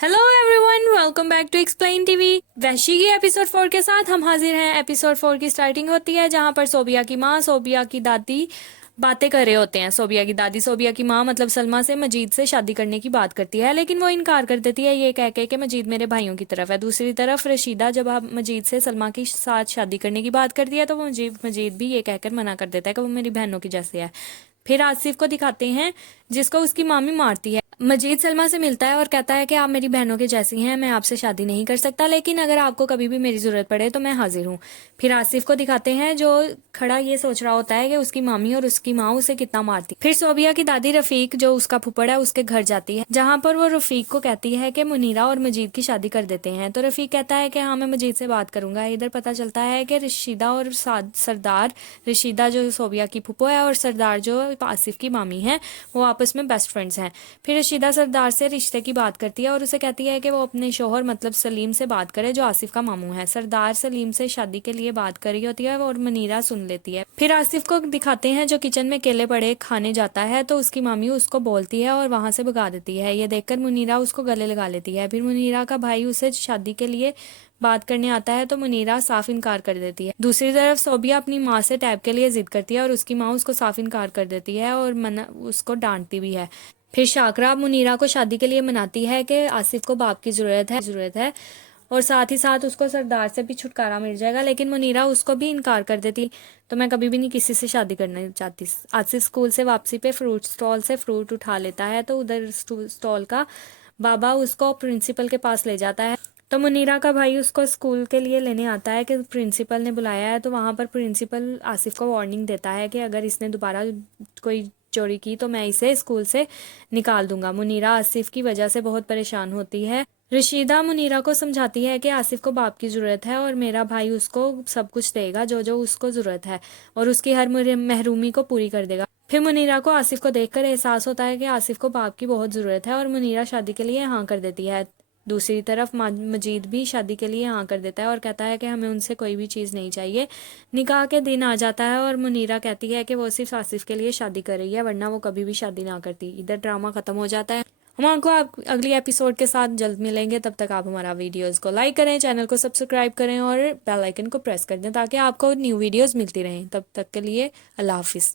Hello everyone, welcome back to Explain TV. वैशी की episode 4 के साथ हम हाजिर हैं। एपिसोड 4 की स्टार्टिंग होती है जहां पर सोबिया की माँ सोबिया की दादी बातें कर रहे होते हैं। सोबिया की दादी सोबिया की माँ मतलब सलमा से मजीद से शादी करने की बात करती है, लेकिन वो इनकार कर देती है ये कह के कि मजीद मेरे भाइयों की तरफ है। दूसरी तरफ रशीदा जब आप मजीद से सलमा के साथ शादी करने की बात करती है तो वो मजीद भी ये कहकर मना कर देता है कि वो मेरी बहनों की जैसे है। फिर आसिफ को दिखाते हैं जिसको उसकी मामी मारती है। मजीद सलमा से मिलता है और कहता है कि आप मेरी बहनों की जैसी हैं, मैं आपसे शादी नहीं कर सकता, लेकिन अगर आपको कभी भी मेरी ज़रूरत पड़े तो मैं हाजिर हूँ। फिर आसिफ को दिखाते हैं जो खड़ा ये सोच रहा होता है कि उसकी मामी और उसकी माँ उसे कितना मारती। फिर सोबिया की दादी रफीक जो उसका फुफड़ है उसके घर जाती है, जहाँ पर वो रफीक को कहती है कि मुनीरा और मजीद की शादी कर देते हैं। तो रफीक कहता है कि हाँ, मैं मजीद से बात करूंगा। इधर पता चलता है कि रशीदा और सरदार, रशीदा जो सोबिया की फुफो है और सरदार जो आसिफ की मामी है, वो आपस में बेस्ट फ्रेंड्स हैं। फिर रशीदा सरदार से रिश्ते की बात करती है और उसे कहती है कि वो अपने शोहर मतलब सलीम से बात करे जो आसिफ का मामू है। सरदार सलीम से शादी के लिए बात कर रही होती है और मनीरा सुन लेती है। फिर आसिफ को दिखाते हैं जो किचन में केले पड़े खाने जाता है, तो उसकी मामी उसको बोलती है और वहां से भगा देती है। ये देखकर मुनीरा उसको गले लगा लेती है। फिर मुनीरा का भाई उसे शादी के लिए बात करने आता है तो मुनीरा साफ इनकार कर देती है। दूसरी तरफ सोबिया अपनी माँ से टैब के लिए जिद करती है और उसकी माँ उसको साफ इनकार कर देती है और मना उसको डांटती भी है। फिर शाकरा मुनीरा को शादी के लिए मनाती है कि आसिफ को बाप की ज़रूरत है और साथ ही साथ उसको सरदार से भी छुटकारा मिल जाएगा, लेकिन मुनीरा उसको भी इनकार कर देती। तो मैं कभी भी नहीं किसी से शादी करना चाहती। आसिफ स्कूल से वापसी पे फ्रूट स्टॉल से फ्रूट उठा लेता है, तो उधर स्टॉल का बाबा उसको प्रिंसिपल के पास ले जाता है। तो मुनीरा का भाई उसको स्कूल के लिए लेने आता है कि प्रिंसिपल ने बुलाया है। तो वहाँ पर प्रिंसिपल आसिफ को वार्निंग देता है कि अगर इसने दोबारा कोई चोरी की तो मैं इसे स्कूल से निकाल दूंगा। मुनीरा आसिफ की वजह से बहुत परेशान होती है। रशीदा मुनीरा को समझाती है कि आसिफ को बाप की ज़रूरत है और मेरा भाई उसको सब कुछ देगा जो जो उसको ज़रूरत है और उसकी हर महरूमी को पूरी कर देगा। फिर मुनीरा को आसिफ को देखकर एहसास होता है कि आसिफ को बाप की बहुत ज़रूरत है और मुनीरा शादी के लिए हाँ कर देती है। दूसरी तरफ मजीद भी शादी के लिए हाँ कर देता है और कहता है कि हमें उनसे कोई भी चीज़ नहीं चाहिए। निकाह के दिन आ जाता है और मुनीरा कहती है कि वो सिर्फ आसिफ के लिए शादी कर रही है, वरना वो कभी भी शादी ना करती। इधर ड्रामा ख़त्म हो जाता है। हम आपको अगली एपिसोड के साथ जल्द मिलेंगे। तब तक आप हमारा वीडियोस को लाइक करें, चैनल को सब्सक्राइब करें और बेल आइकन को प्रेस कर दें ताकि आपको न्यू वीडियोस मिलती रहें। तब तक के लिए अल्लाह हाफिज़।